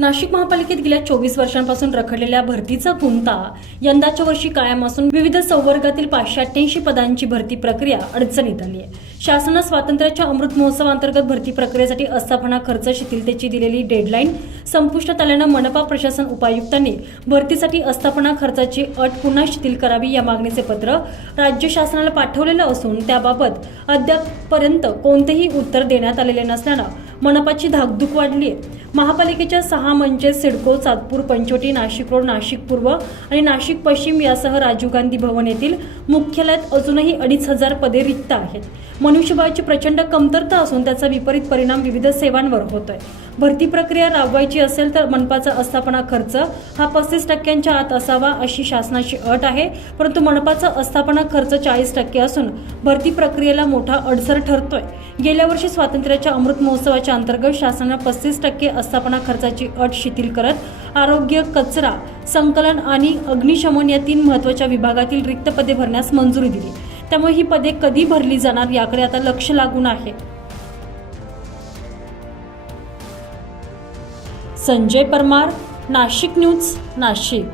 नाशिक महापालिकेत गेल्या चोवीस वर्षांपासून रखडलेल्या भरतीचा कुंता यंदाच्या वर्षी कायम असून विविध संवर्गातील पाचशे अठ्ठ्याऐंशी पदांची भरती प्रक्रिया अडचणीत आली आहे. शासना स्वातंत्र्याच्या अमृत महोत्सवांतर्गत भरती प्रक्रियेसाठी आस्थापना खर्च शिथिलतेची दिलेली डेडलाईन संपुष्टात आल्यानं मनपा प्रशासन उपायुक्तांनी भरतीसाठी आस्थापना खर्चाची अट पुन्हा शिथिल करावी या मागणीचे पत्र राज्य शासनाला पाठवलेलं असून त्याबाबत अद्यापपर्यंत कोणतेही उत्तर देण्यात आलेले नसल्यानं मनपाची धाकधूक वाढली आहे. महापालिकेच्या सहा म्हणजे सिडको सातपूर पंचवटी नाशिक रोड नाशिक पूर्व आणि नाशिक पश्चिम यासह राजीव गांधी भवन येथील मुख्यालयात अजूनही अडीच हजार पदे रिक्त आहेत. मनुष्यबळाची प्रचंड कमतरता असून त्याचा विपरीत परिणाम विविध सेवांवर होतोय. भरती प्रक्रिया राबवायची असेल तर मनपाचा आस्थापना खर्च हा पस्तीस टक्क्यांच्या आत असावा अशी शासनाची अट आहे परंतु मनपाचा आस्थापना खर्च चाळीस टक्के असून भरती प्रक्रियेला मोठा अडसर ठरतोय. गेल्या वर्षी स्वातंत्र्याच्या अमृत महोत्सवाच्या अंतर्गत शासनानं पस्तीस टक्के आस्थापना खर्चाची अट शिथिल करत आरोग्य कचरा संकलन आणि अग्निशमन या तीन महत्त्वाच्या विभागातील रिक्त पदे भरण्यास मंजुरी दिली. त्यामुळे ही पदे कधी भरली जाणार याकडे आता लक्ष लागून आहे. संजय परमार नाशिक न्यूज नाशिक.